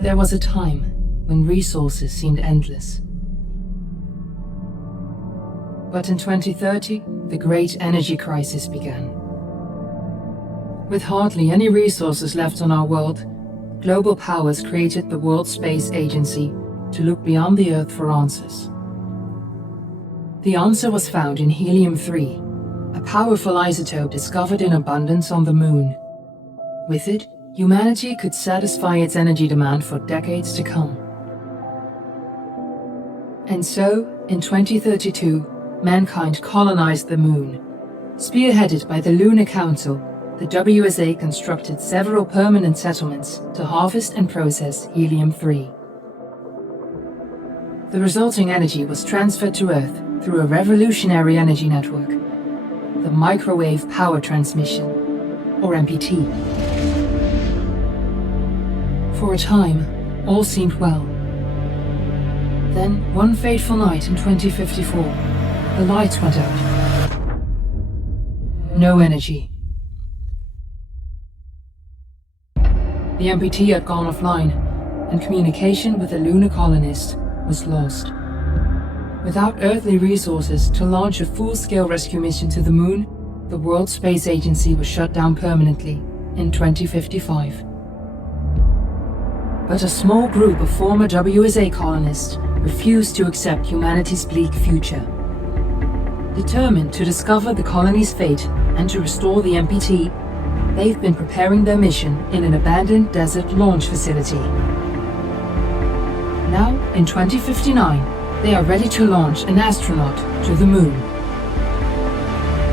There was a time when resources seemed endless. But in 2030, the great energy crisis began. With hardly any resources left on our world, global powers created the World Space Agency to look beyond the Earth for answers. The answer was found in helium-3, a powerful isotope discovered in abundance on the Moon. With it, humanity could satisfy its energy demand for decades to come. And so, in 2032, mankind colonized the Moon. Spearheaded by the Lunar Council, the WSA constructed several permanent settlements to harvest and process helium-3. The resulting energy was transferred to Earth through a revolutionary energy network, the Microwave Power Transmission, or MPT. For a time, all seemed well. Then, one fateful night in 2054, the lights went out. No energy. The MPT had gone offline, and communication with the lunar colonist was lost. Without earthly resources to launch a full-scale rescue mission to the Moon, the World Space Agency was shut down permanently in 2055. But a small group of former WSA colonists refused to accept humanity's bleak future. Determined to discover the colony's fate and to restore the MPT, they've been preparing their mission in an abandoned desert launch facility. Now, in 2059, they are ready to launch an astronaut to the Moon.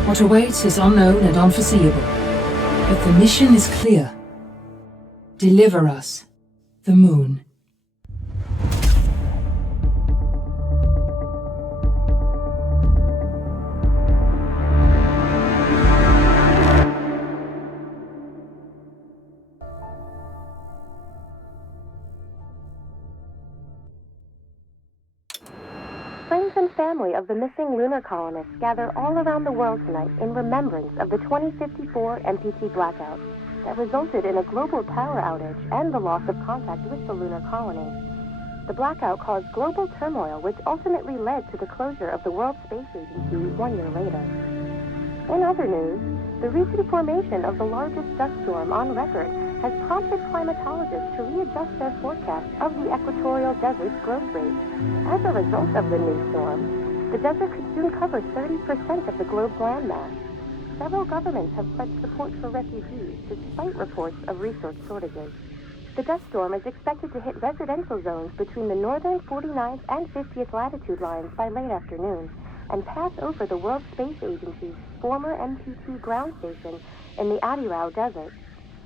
What awaits is unknown and unforeseeable, but the mission is clear. Deliver us the Moon. Friends and family of the missing lunar colonists gather all around the world tonight in remembrance of the 2054 MPT blackout that resulted in a global power outage and the loss of contact with the lunar colony. The blackout caused global turmoil, which ultimately led to the closure of the World Space Agency 1 year later. In other news, the recent formation of the largest dust storm on record has prompted climatologists to readjust their forecast of the equatorial desert's growth rate. As a result of the new storm, the desert could soon cover 30% of the globe's landmass. Several governments have pledged support for refugees, despite reports of resource shortages. The dust storm is expected to hit residential zones between the northern 49th and 50th latitude lines by late afternoon, and pass over the World Space Agency's former MPT ground station in the Adirau Desert.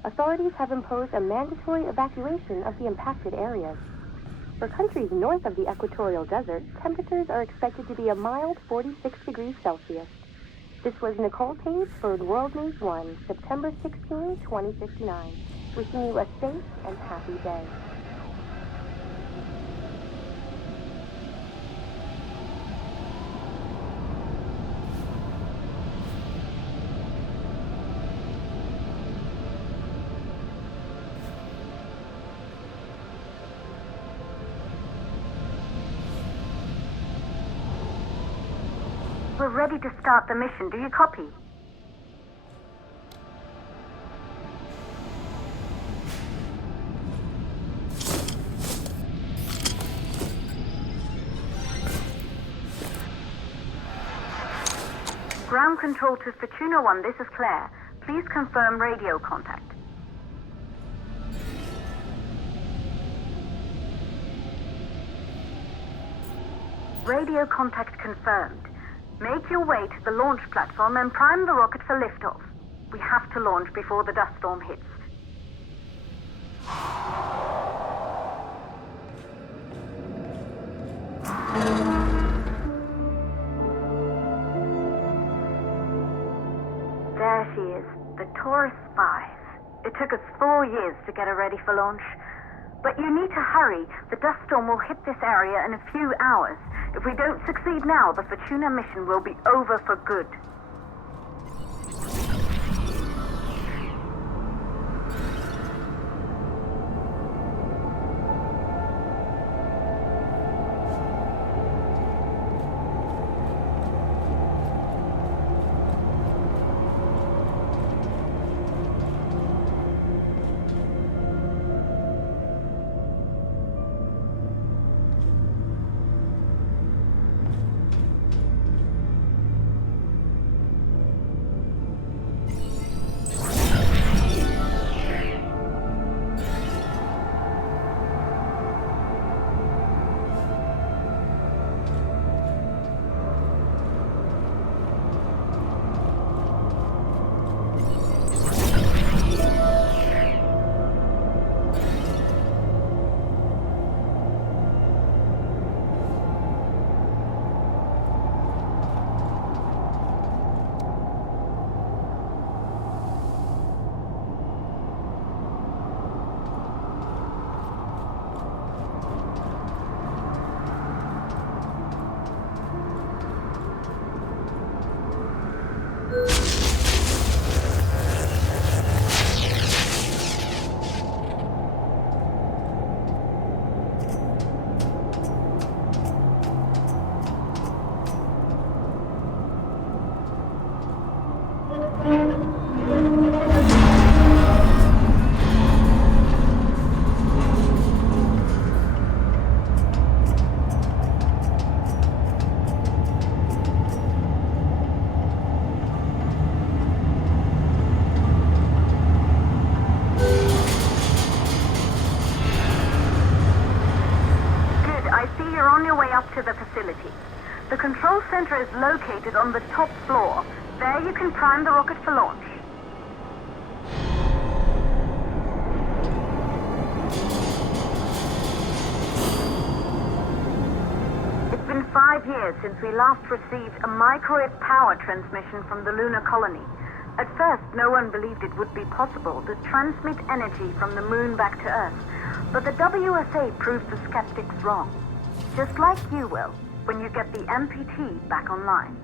Authorities have imposed a mandatory evacuation of the impacted areas. For countries north of the equatorial desert, temperatures are expected to be a mild 46 degrees Celsius. This was Nicole Page for World News 1, September 16, 2059. Wishing you a safe and happy day. We're ready to start the mission. Do you copy? Ground control to Fortuna 1, this is Claire. Please confirm radio contact. Radio contact confirmed. Make your way to the launch platform and prime the rocket for liftoff. We have to launch before the dust storm hits. There she is, the Taurus 5. It took us 4 years to get her ready for launch. But you need to hurry. The dust storm will hit this area in a few hours. If we don't succeed now, the Fortuna mission will be over for good. out to the facility. The control center is located on the top floor. There you can prime the rocket for launch. It's been 5 years since we last received a microwave power transmission from the lunar colony. At first, no one believed it would be possible to transmit energy from the moon back to Earth, but the WSA proved the skeptics wrong. Just like you will, when you get the MPT back online.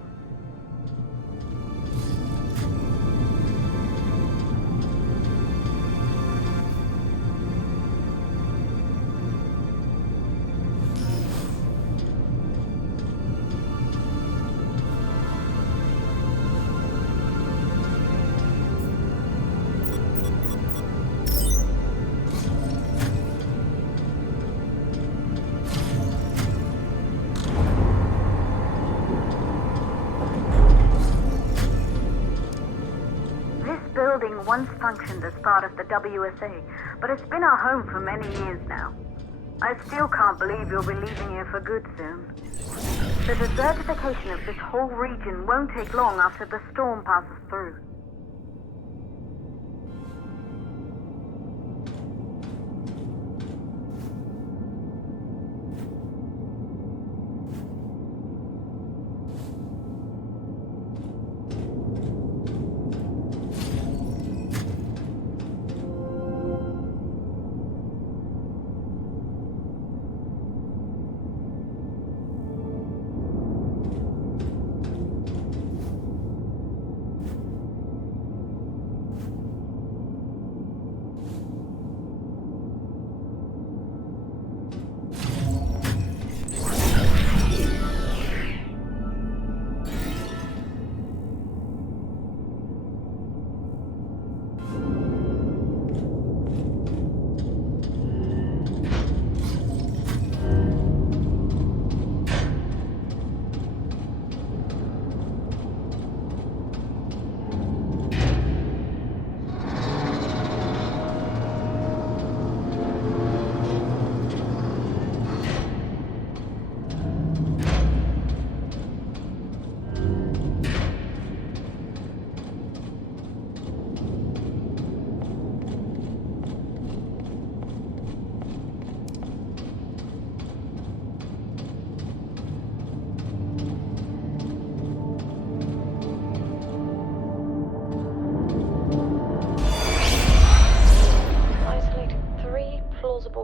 Once functioned as part of the WSA, but it's been our home for many years now. I still can't believe you'll be leaving here for good soon. The desertification of this whole region won't take long after the storm passes through.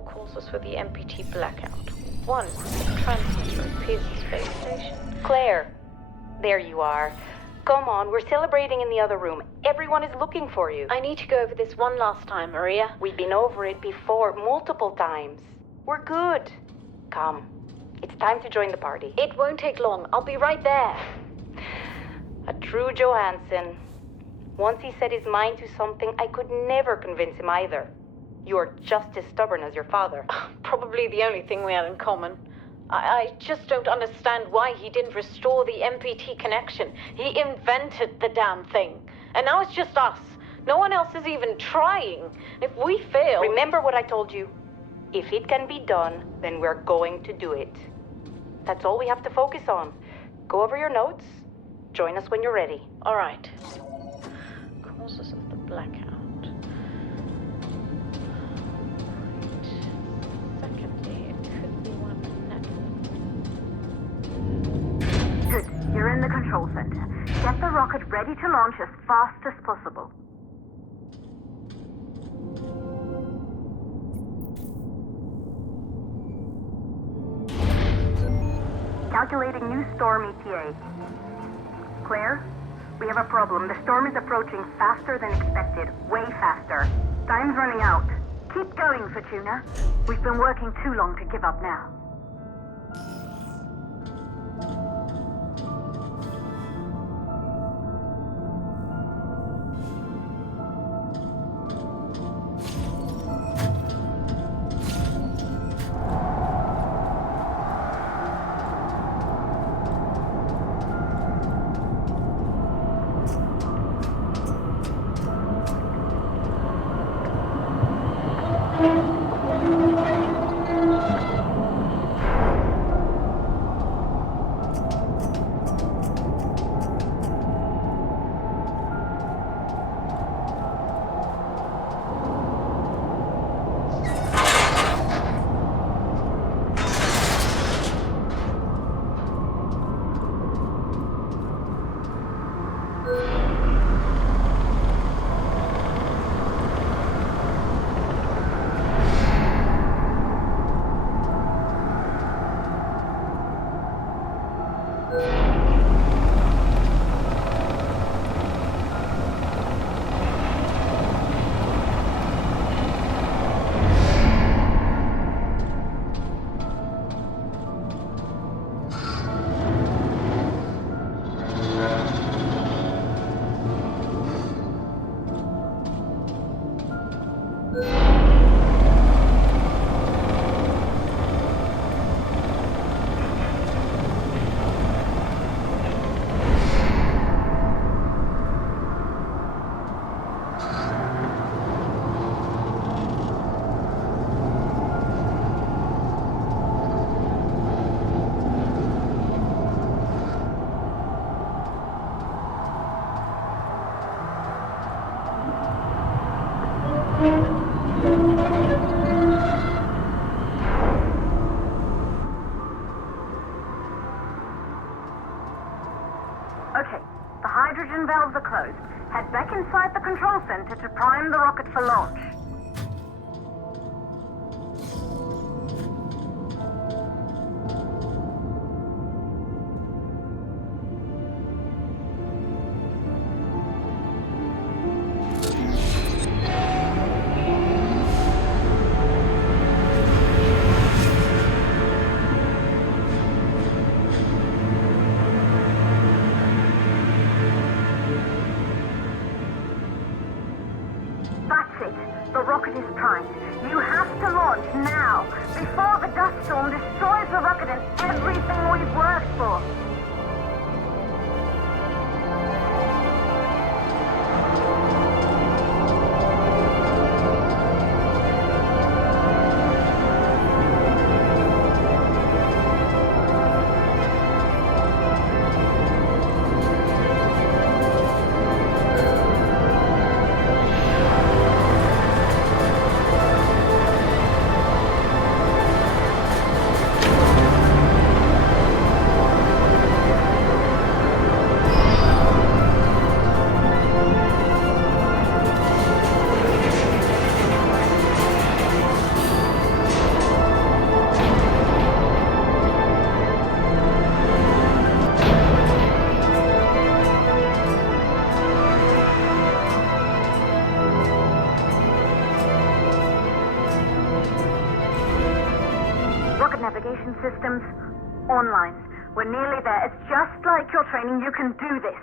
Causes for the MPT blackout. 1. The transmitter at Pearson Space Station. Claire, there you are. Come on, we're celebrating in the other room. Everyone is looking for you. I need to go over this one last time, Maria. We've been over it before, multiple times. We're good. Come. It's time to join the party. It won't take long. I'll be right there. A true Johansson. Once he set his mind to something, I could never convince him either. You're just as stubborn as your father. Probably the only thing we had in common. I just don't understand why he didn't restore the MPT connection. He invented the damn thing. And now it's just us. No one else is even trying. If we fail... Remember what I told you. If it can be done, then we're going to do it. That's all we have to focus on. Go over your notes. Join us when you're ready. All right. Causes of the blackout. Good. You're in the control center. Get the rocket ready to launch as fast as possible. Calculating new storm ETA. Claire, we have a problem. The storm is approaching faster than expected. Way faster. Time's running out. Keep going, Fortuna. We've been working too long to give up now. inside the control center to prime the rocket for launch. The rocket is primed. You have to launch now, before the dust storm destroys the rocket and everything we've worked for. Navigation systems online. We're nearly there. It's just like your training. You can do this.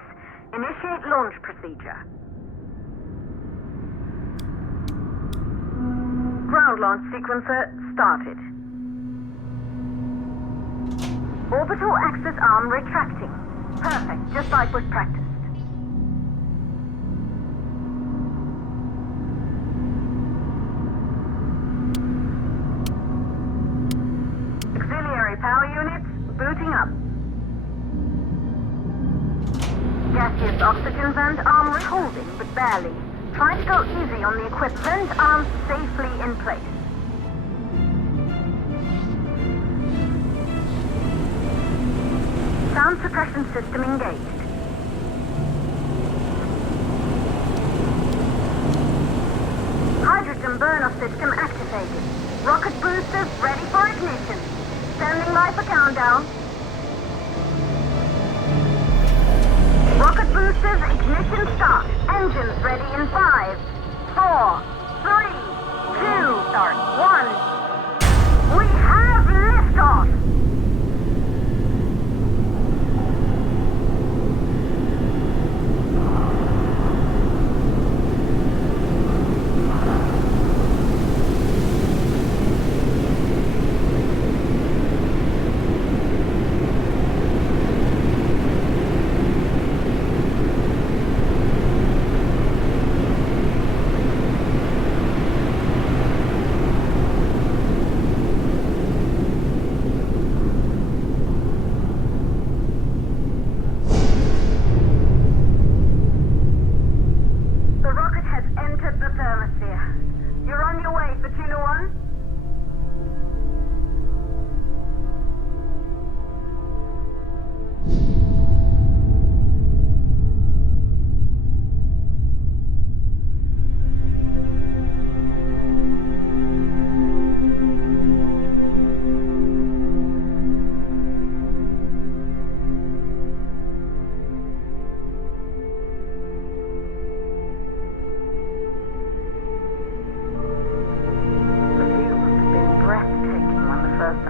Initiate launch procedure. Ground launch sequencer started. Orbital axis arm retracting. Perfect, just like was practiced. Power units booting up. Gaseous oxygen vent arm holding, but barely. Try to go easy on the equipped vent arm safely in place. Sound suppression system engaged. Hydrogen burn-off system activated. Rocket boosters ready for ignition. Standing by for countdown. Rocket boosters ignition start. Engines ready in 5, 4, 3, 2, start, 1. We have liftoff!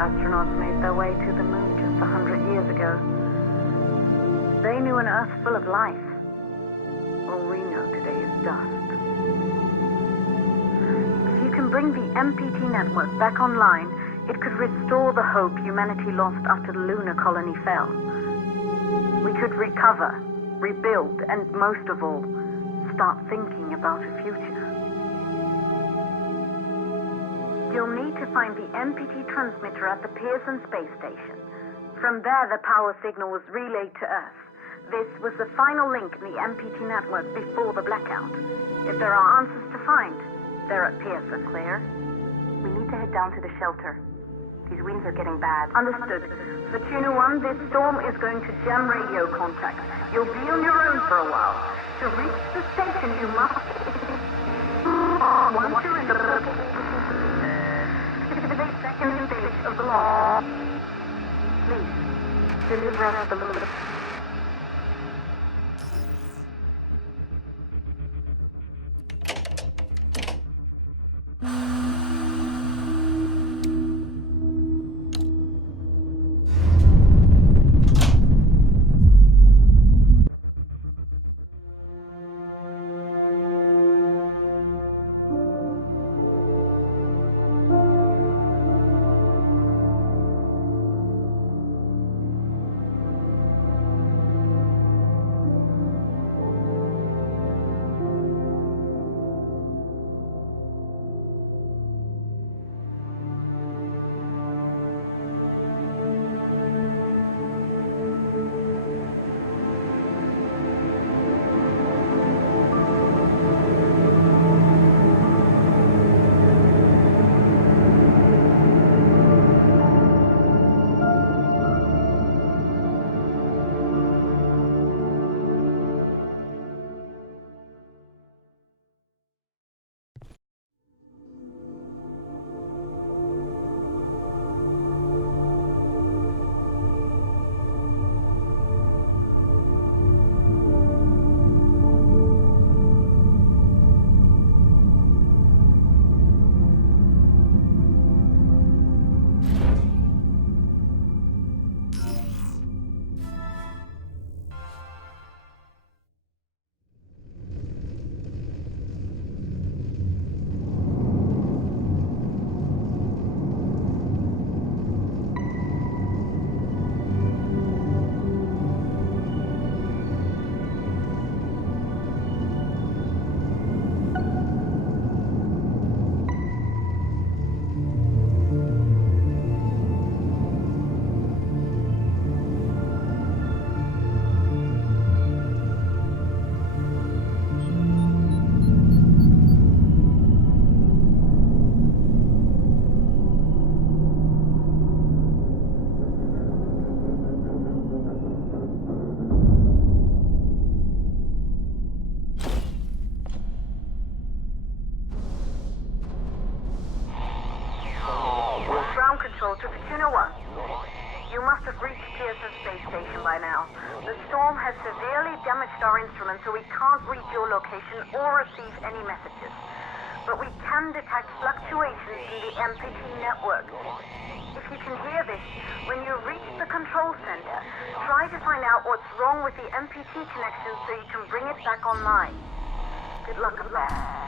Astronauts made their way to the moon just 100 years ago. They knew an Earth full of life. All we know today is dust. If you can bring the MPT network back online, it could restore the hope humanity lost after the lunar colony fell. We could recover, rebuild, and most of all, start thinking about a future. You'll need to find the MPT transmitter at the Pearson space station. From there, the power signal was relayed to Earth. This was the final link in the MPT network before the blackout. If there are answers to find, they're at Pearson. Claire, we need to head down to the shelter. These winds are getting bad. Understood. Fortuna 1, this storm is going to jam radio contact. You'll be on your own for a while. To reach the station, you must... Once you're in the... Activate second stage of the law. Please, deliver us the load. Control to Fortuna 1. You must have reached Pearson Space Station by now. The storm has severely damaged our instruments, so we can't reach your location or receive any messages. But we can detect fluctuations in the MPT network. If you can hear this, when you reach the control center, try to find out what's wrong with the MPT connection so you can bring it back online. Good luck with that.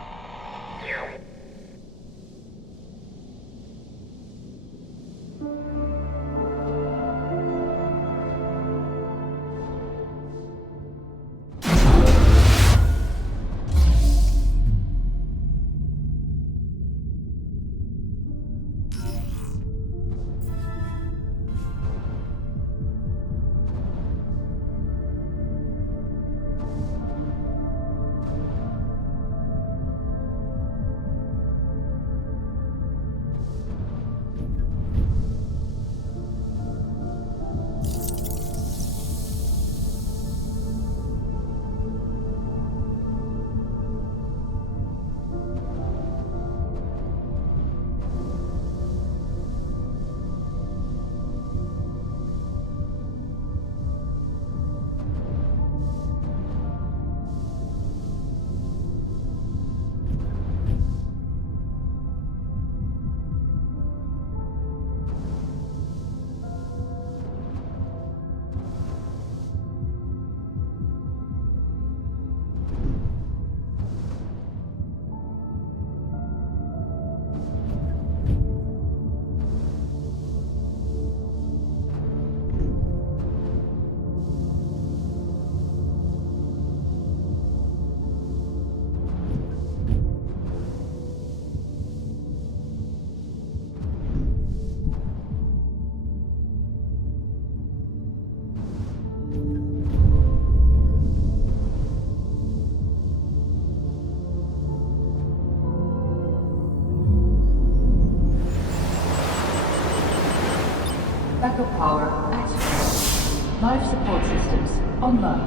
Backup power activated. Life support systems online.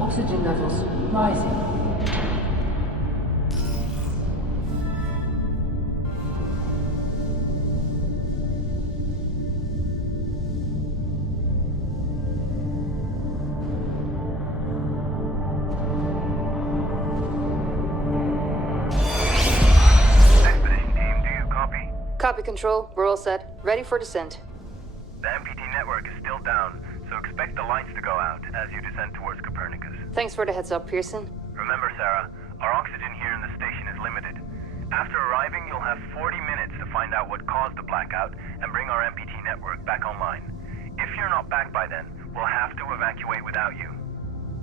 Oxygen levels rising. Copy, Control. We're all set. Ready for descent. The MPT network is still down, so expect the lights to go out as you descend towards Copernicus. Thanks for the heads up, Pearson. Remember, Sarah, our oxygen here in the station is limited. After arriving, you'll have 40 minutes to find out what caused the blackout and bring our MPT network back online. If you're not back by then, we'll have to evacuate without you.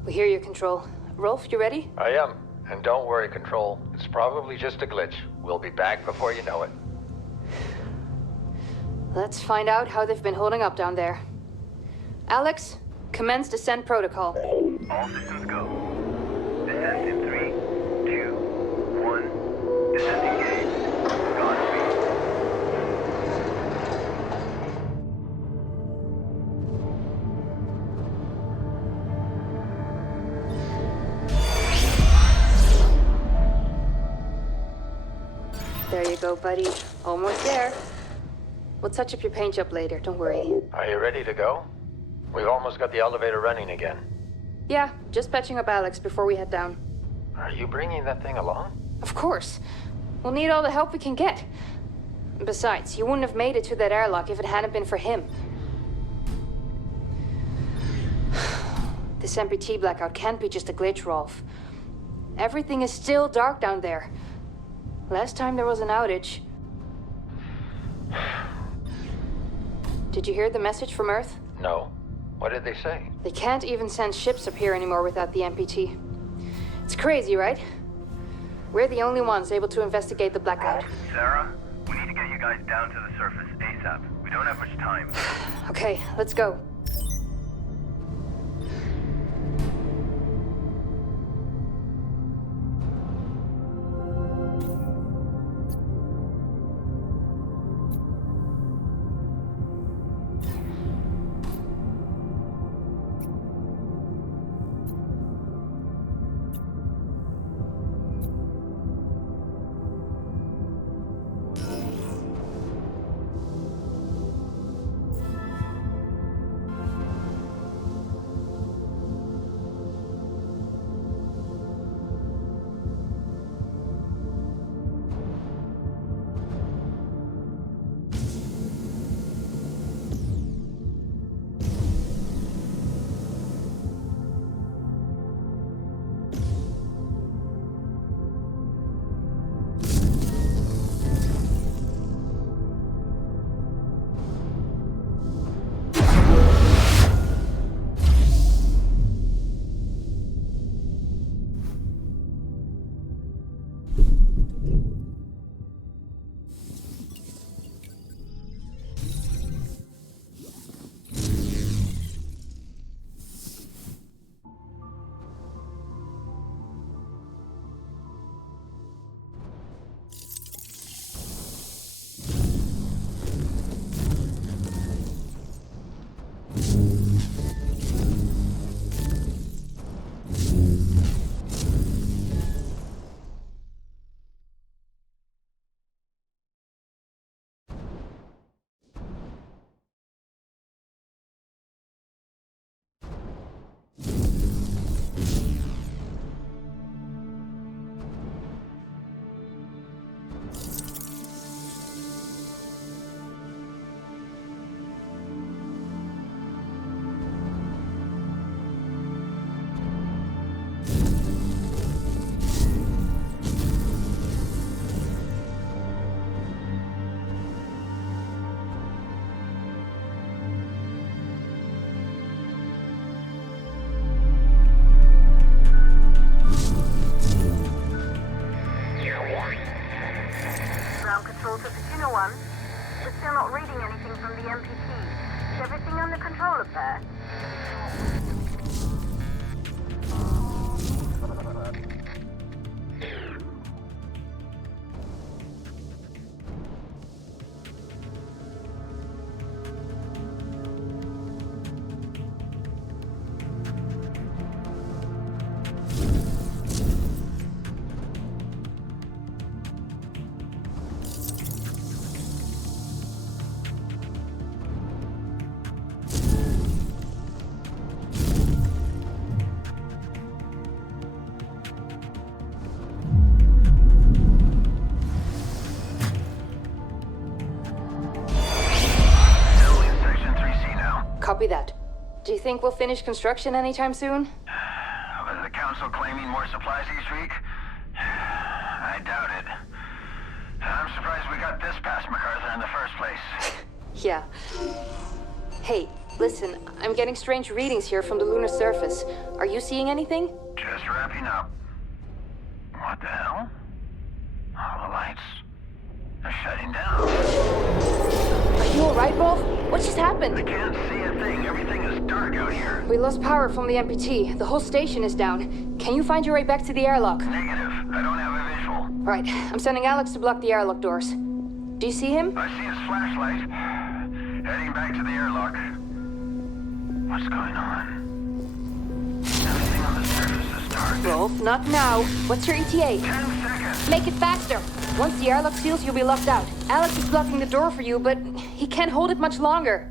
We hear you, Control. Rolf, you ready? I am. And don't worry, Control. It's probably just a glitch. We'll be back before you know it. Let's find out how they've been holding up down there. Alex, commence descent protocol. All systems go. Descent in 3, 2, 1. Descent engaged. Godspeed. There you go, buddy. Almost there. We'll touch up your paint job later, don't worry. Are you ready to go? We've almost got the elevator running again. Yeah, just patching up Alex before we head down. Are you bringing that thing along? Of course. We'll need all the help we can get. Besides, you wouldn't have made it to that airlock if it hadn't been for him. This MPT blackout can't be just a glitch, Rolf. Everything is still dark down there. Last time there was an outage... Did you hear the message from Earth? No. What did they say? They can't even send ships up here anymore without the MPT. It's crazy, right? We're the only ones able to investigate the blackout. Sarah, we need to get you guys down to the surface ASAP. We don't have much time. Okay, let's go. Copy that. Do you think we'll finish construction anytime soon? Was the council claiming more supplies each week? I doubt it. I'm surprised we got this past MacArthur in the first place. Yeah. Hey, listen, I'm getting strange readings here from the lunar surface. Are you seeing anything? Just wrapping up. What the hell? All the lights are shutting down. Are you alright, Rolf? What just happened? I can't see a thing. Everything is dark out here. We lost power from the MPT. The whole station is down. Can you find your way back to the airlock? Negative. I don't have a visual. Right. I'm sending Alex to block the airlock doors. Do you see him? I see his flashlight. Heading back to the airlock. What's going on? Everything on the surface is dark. Rolf, not now. What's your ETA? 10 seconds. Make it faster. Once the airlock seals, you'll be locked out. Alex is blocking the door for you, but he can't hold it much longer.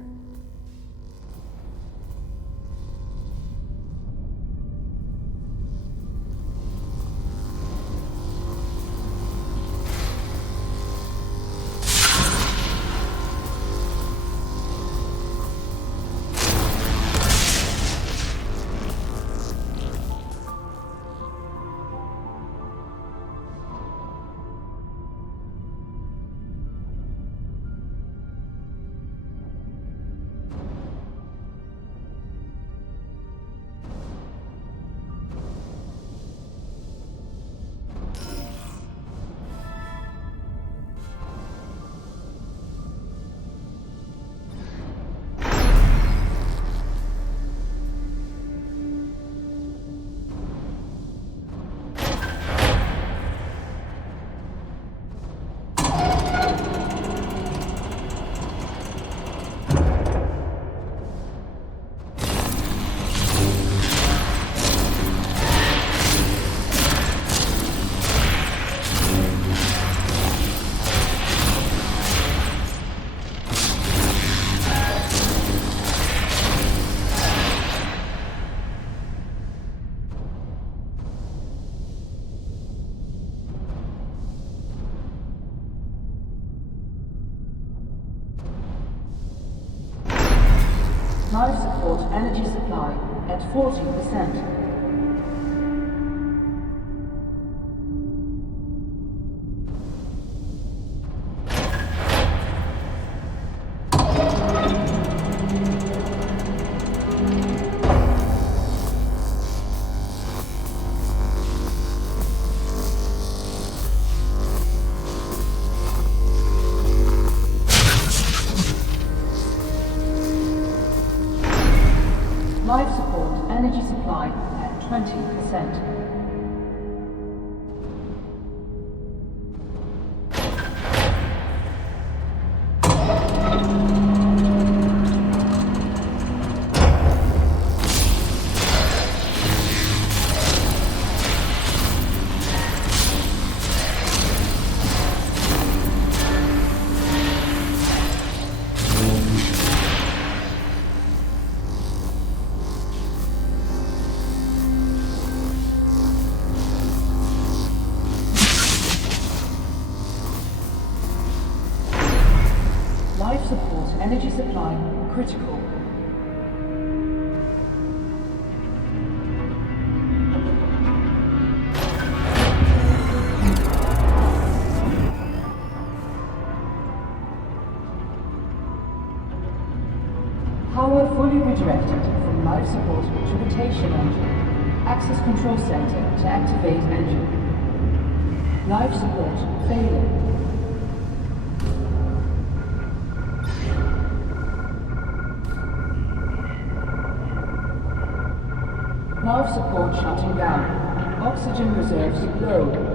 Life support energy supply at 40%. Life support energy supply at 20%. Life support energy supply critical. Power fully redirected from life support to rotation engine. Access control center to activate engine. Life support failing. Life support shutting down. Oxygen reserves low.